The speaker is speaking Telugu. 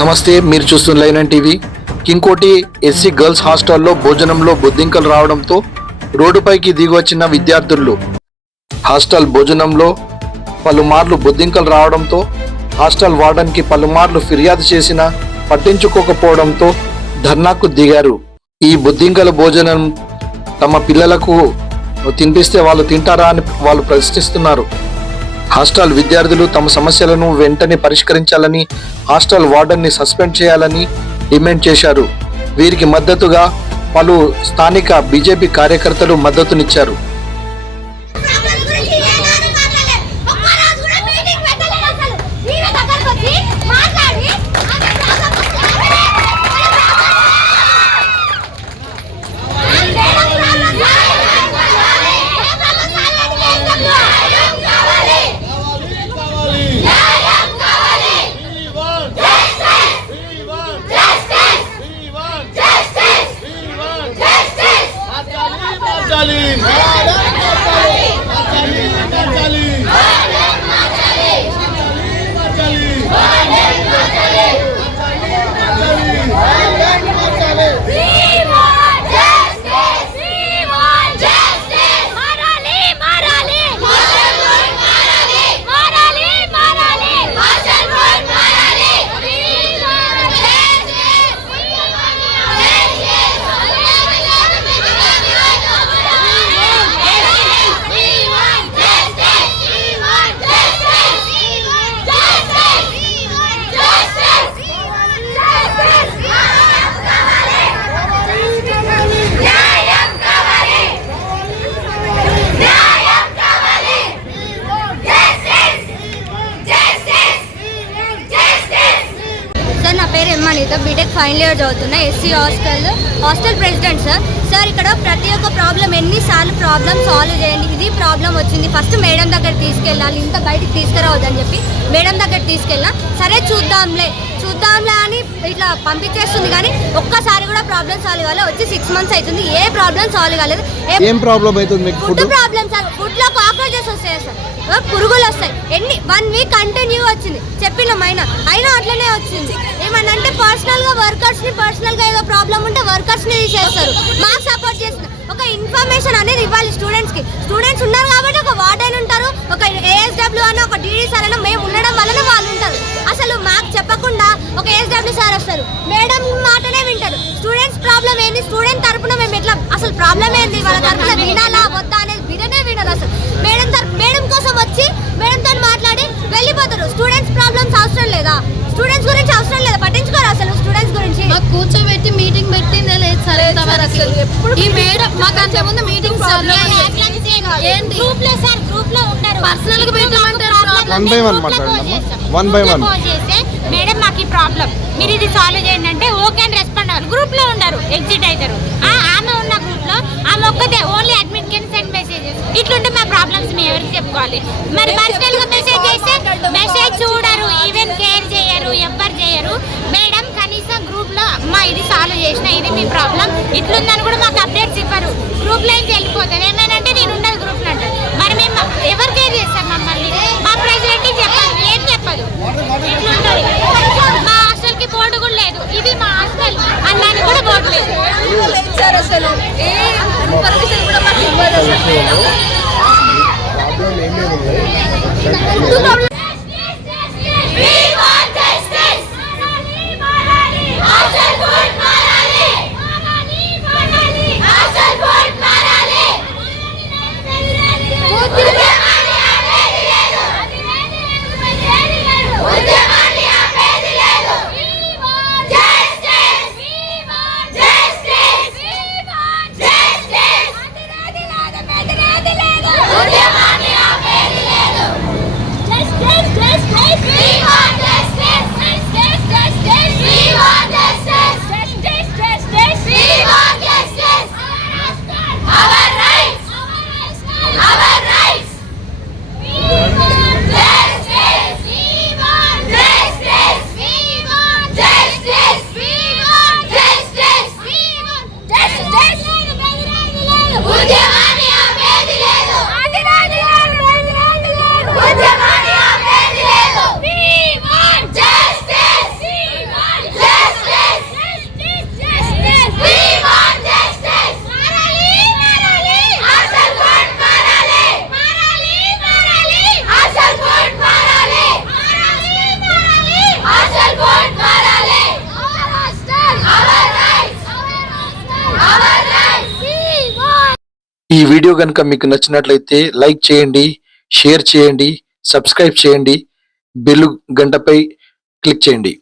నమస్తే, మీరు చూస్తున్న live nine TV. Kingkoti SC girls హాస్టల్లో భోజనంలో బొద్దింకలు రావడంతో రోడ్డుపైకి దిగివచ్చిన విద్యార్థులు. హాస్టల్ భోజనంలో పలుమార్లు బొద్దింకలు రావడంతో హాస్టల్ వార్డెన్కి పలుమార్లు ఫిర్యాదు చేసినా పట్టించుకోకపోవడంతో ధర్నాకు దిగారు. ఈ బొద్దింకల భోజనం తమ పిల్లలకు తినిపిస్తే వాళ్ళు తింటారా అని వాళ్ళు ప్రశ్నిస్తున్నారు. హాస్టల్ విద్యార్థులు తమ సమస్యలను వెంటనే పరిష్కరించాలని, హాస్టల్ వార్డెన్ని సస్పెండ్ చేయాలని డిమాండ్ చేశారు. వీరికి మద్దతుగా పలు స్థానిక బీజేపీ కార్యకర్తలు మద్దతునిచ్చారు. బీటెక్ ఫైనల్ ఇయర్ చదువుతున్నా. ఎస్సీ హాస్టల్ ప్రెసిడెంట్ సార్ ఇక్కడ ప్రతి ఒక్క ప్రాబ్లం ఎన్నిసార్లు ప్రాబ్లం సాల్వ్ చేయండి. ఇది ప్రాబ్లం వచ్చింది, ఫస్ట్ మేడం దగ్గర తీసుకెళ్ళాలి, ఇంత బయటికి తీసుకురావద్దని చెప్పి మేడం దగ్గర తీసుకెళ్ళినా సరే చూద్దాంలే అని ఇట్లా పంపించేస్తుంది. కానీ ఒక్కసారి కూడా ప్రాబ్లం సాల్వ్ కాలేదు. వచ్చి 6 months అవుతుంది, ఏ ప్రాబ్లం సాల్వ్ కాలేదు. ఏం ప్రాబ్లం అవుతుంది? Food problem sir. ఫుడ్లో కాక్రోచెస్ వస్తాయి సార్, పురుగులు వస్తాయి. 1 week కంటిన్యూ వచ్చింది చెప్పినామైనా అయినా అట్లనే వచ్చింది. ఏమనంటే పర్సనల్గా ఏదో ప్రాబ్లం ఉంటే వర్కర్స్ని తీసేస్తారు. మాకు సపోర్ట్ చేస్తున్నారు. ఒక ఇన్ఫర్మేషన్ అనేది ఇవ్వాలి స్టూడెంట్స్ ఉన్నారు కాబట్టి ఒక వార్డెన్ ఉంటారు, ఒక ఏఎస్డబ్ల్యూ అని ఒక డీడీ సార్ అని మేము ఉండడం వలన వాళ్ళు ఉంటారు. అసలు మాకు చెప్పకుండా ఒక ఏఎస్డబ్ల్యూ సార్ వస్తారు, మేడం మాటనే వింటారు. స్టూడెంట్స్ ప్రాబ్లం ఏంది, స్టూడెంట్ తరపున మేము ఎట్లా అసలు ప్రాబ్లం ఏంది, వాళ్ళ తరపున వినాలా వద్దా అనేది వినరు. అసలు మేడం కోసం వచ్చి మేడంతో మాట్లాడి వెళ్ళిపోతారు. స్టూడెంట్స్ ప్రాబ్లమ్స్ అవసరం లేదా, స్టూడెంట్స్ గురించి అవసరం లేదా, పట్టించుకోరు అసలు స్టూడెంట్స్ గురించి. మాకు కూర్చోబెట్టి మీటింగ్ పెట్టిందే లేదు సార్. ఈ మేడం మాకు అంతే ముందు మీటింగ్ గ్రూప్ లో ఉంటారు, పర్సనల్ గా పెట్టమంటారు. మేడం మాకు ఈ ప్రాబ్లం మీరు ఇది సాల్వ్ చేయండి అంటే ఓకే అని రెస్పాండ్ అవ్వాలి. గ్రూప్ లో ఉండరు, ఎగ్జిట్ అవుతారు. ఆమె ఉన్న గ్రూప్ లో ఆమె ఒక్కతే only admin can send messages. ఇట్లుంటే మా ప్రాబ్లమ్స్ మేము ఎవరికి చెప్పుకోవాలి? మరి పర్సనల్ గా మెసేజ్ చేస్తే మెసేజ్ చూడరు, ఈవెన్ కేర్ చేయరు, ఎవ్వరు చేయరు. మేడం కనీసం గ్రూప్ లో అమ్మా ఇది సాల్వ్ చేసిన, ఇది మీ ప్రాబ్లం ఇట్లుందని కూడా మాకు అప్డేట్స్ ఇవ్వరు. గ్రూప్ లో నుంచి వెళ్ళిపోతారు. ఏమైనా నేను ఉండదు గ్రూప్ లో అంటారు. మరి మేము ఎవరు కేర్ చేస్తాం మమ్మల్ని? మా ప్రెసిడెంట్ చెప్పాలి, ఏం చెప్పదు. ఇట్లుంటది. మా హాస్టల్ కి బోర్డు కూడా లేదు, ఇది మా హాస్టల్ అన్నానికి కూడా బోర్డు లేదు. అసలు ఏ ఇన్ఫర్మేషన్ కూడా మాకు ఇవ్వదు అసలు. వీడియో కనుక మీకు నచ్చినట్లయితే లైక్ చేయండి, షేర్ చేయండి, సబ్స్క్రైబ్ చేయండి, బెల్ గంటపై క్లిక్ చేయండి.